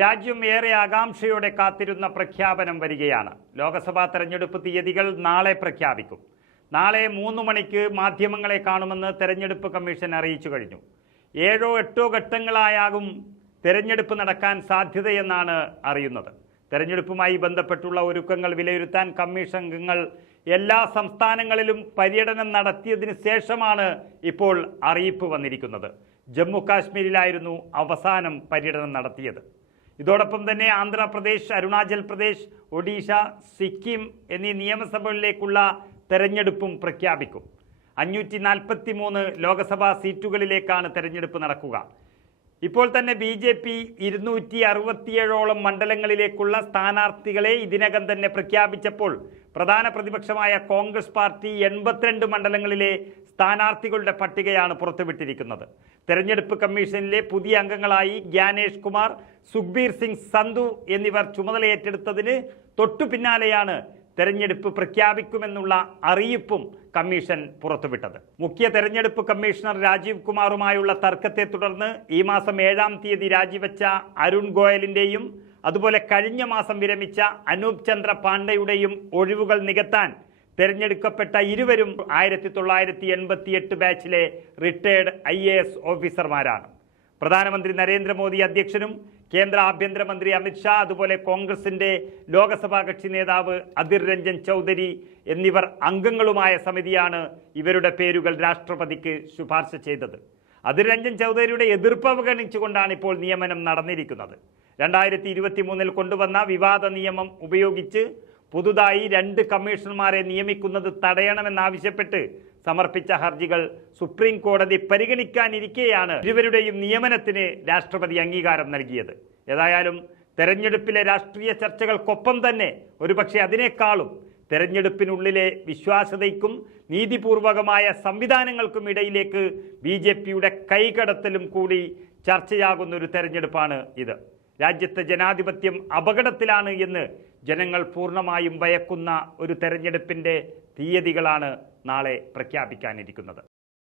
രാജ്യം ഏറെ ആകാംക്ഷയോടെ കാത്തിരുന്ന പ്രഖ്യാപനം വരികയാണ്. ലോക്സഭാ തെരഞ്ഞെടുപ്പ് തീയതികൾ നാളെ പ്രഖ്യാപിക്കും. നാളെ 3 മണിക്ക് മാധ്യമങ്ങളെ കാണുമെന്ന് തെരഞ്ഞെടുപ്പ് കമ്മീഷൻ അറിയിച്ചു കഴിഞ്ഞു. 7 or 8 ഘട്ടങ്ങളായാകും തെരഞ്ഞെടുപ്പ് നടക്കാൻ സാധ്യതയെന്നാണ് അറിയുന്നത്. തെരഞ്ഞെടുപ്പുമായി ബന്ധപ്പെട്ടുള്ള ഒരുക്കങ്ങൾ വിലയിരുത്താൻ കമ്മീഷൻ അംഗങ്ങൾ എല്ലാ സംസ്ഥാനങ്ങളിലും പര്യടനം നടത്തിയതിനു ശേഷമാണ് ഇപ്പോൾ അറിയിപ്പ് വന്നിരിക്കുന്നത്. ജമ്മു കാശ്മീരിലായിരുന്നു അവസാനം പര്യടനം നടത്തിയത്. ഇതോടൊപ്പം തന്നെ ആന്ധ്രാപ്രദേശ്, അരുണാചൽ പ്രദേശ്, ഒഡീഷ, സിക്കിം എന്നീ നിയമസഭകളിലേക്കുള്ള തെരഞ്ഞെടുപ്പും പ്രഖ്യാപിക്കും. 543 ലോക്സഭാ സീറ്റുകളിലേക്കാണ് തെരഞ്ഞെടുപ്പ് നടക്കുക. ഇപ്പോൾ തന്നെ BJP 267ഓളം മണ്ഡലങ്ങളിലേക്കുള്ള സ്ഥാനാർത്ഥികളെ ഇതിനകം തന്നെ പ്രഖ്യാപിച്ചപ്പോൾ പ്രധാന പ്രതിപക്ഷമായ കോൺഗ്രസ് പാർട്ടി 82 മണ്ഡലങ്ങളിലെ സ്ഥാനാർത്ഥികളുടെ പട്ടികയാണ് പുറത്തുവിട്ടിരിക്കുന്നത്. തെരഞ്ഞെടുപ്പ് കമ്മീഷനിലെ പുതിയ അംഗങ്ങളായി ഗ്യാനേഷ് കുമാർ, സുഖ്ബീർ സിംഗ് സന്ധു എന്നിവർ ചുമതലയേറ്റെടുത്തതിന് തൊട്ടു പിന്നാലെയാണ് തെരഞ്ഞെടുപ്പ് പ്രഖ്യാപിക്കുമെന്നുള്ള അറിയിപ്പും കമ്മീഷൻ പുറത്തുവിട്ടത്. മുഖ്യ തെരഞ്ഞെടുപ്പ് കമ്മീഷണർ രാജീവ് കുമാറുമായുള്ള തർക്കത്തെ തുടർന്ന് ഈ മാസം 7-ാം തീയതി രാജിവെച്ച അരുൺ ഗോയലിന്റെയും അതുപോലെ കഴിഞ്ഞ മാസം വിരമിച്ച അനൂപ് ചന്ദ്ര പാണ്ഡെയുടെയും ഒഴിവുകൾ നികത്താൻ തെരഞ്ഞെടുക്കപ്പെട്ട ഇരുവരും 1988 ബാച്ചിലെ റിട്ടയർഡ് IAS ഓഫീസർമാരാണ്. പ്രധാനമന്ത്രി നരേന്ദ്രമോദി അധ്യക്ഷനും കേന്ദ്ര ആഭ്യന്തരമന്ത്രി അമിത്ഷാ, അതുപോലെ കോൺഗ്രസിന്റെ ലോക്സഭാ കക്ഷി നേതാവ് അധിർ രഞ്ജൻ ചൗധരി എന്നിവർ അംഗങ്ങളുമായ സമിതിയാണ് ഇവരുടെ പേരുകൾ രാഷ്ട്രപതിക്ക് ശുപാർശ ചെയ്തത്. അധിർ രഞ്ജൻ ചൗധരിയുടെ എതിർപ്പ് അവഗണിച്ചുകൊണ്ടാണ് ഇപ്പോൾ നിയമനം നടന്നിരിക്കുന്നത്. 2023 കൊണ്ടുവന്ന വിവാദ നിയമം ഉപയോഗിച്ച് പുതുതായി 2 കമ്മീഷണർമാരെ നിയമിക്കുന്നത് തടയണമെന്നാവശ്യപ്പെട്ട് സമർപ്പിച്ച ഹർജികൾ സുപ്രീം കോടതി പരിഗണിക്കാനിരിക്കെയാണ് ഇരുവരുടെയും നിയമനത്തിന് രാഷ്ട്രപതി അംഗീകാരം നൽകിയത്. ഏതായാലും തെരഞ്ഞെടുപ്പിലെ രാഷ്ട്രീയ ചർച്ചകൾക്കൊപ്പം തന്നെ ഒരുപക്ഷെ അതിനേക്കാളും തെരഞ്ഞെടുപ്പിനുള്ളിലെ വിശ്വാസ്യതയ്ക്കും നീതിപൂർവകമായ സംവിധാനങ്ങൾക്കും ഇടയിലേക്ക് BJPയുടെ കൈകടത്തലും കൂടി ചർച്ചയാകുന്നൊരു തെരഞ്ഞെടുപ്പാണ് ഇത്. രാജ്യത്തെ ജനാധിപത്യം അപകടത്തിലാണ് എന്ന് ജനങ്ങൾ പൂർണ്ണമായും ഭയക്കുന്ന ഒരു തെരഞ്ഞെടുപ്പിൻ്റെ തീയതികളാണ് നാളെ പ്രഖ്യാപിക്കാനിരിക്കുന്നത്.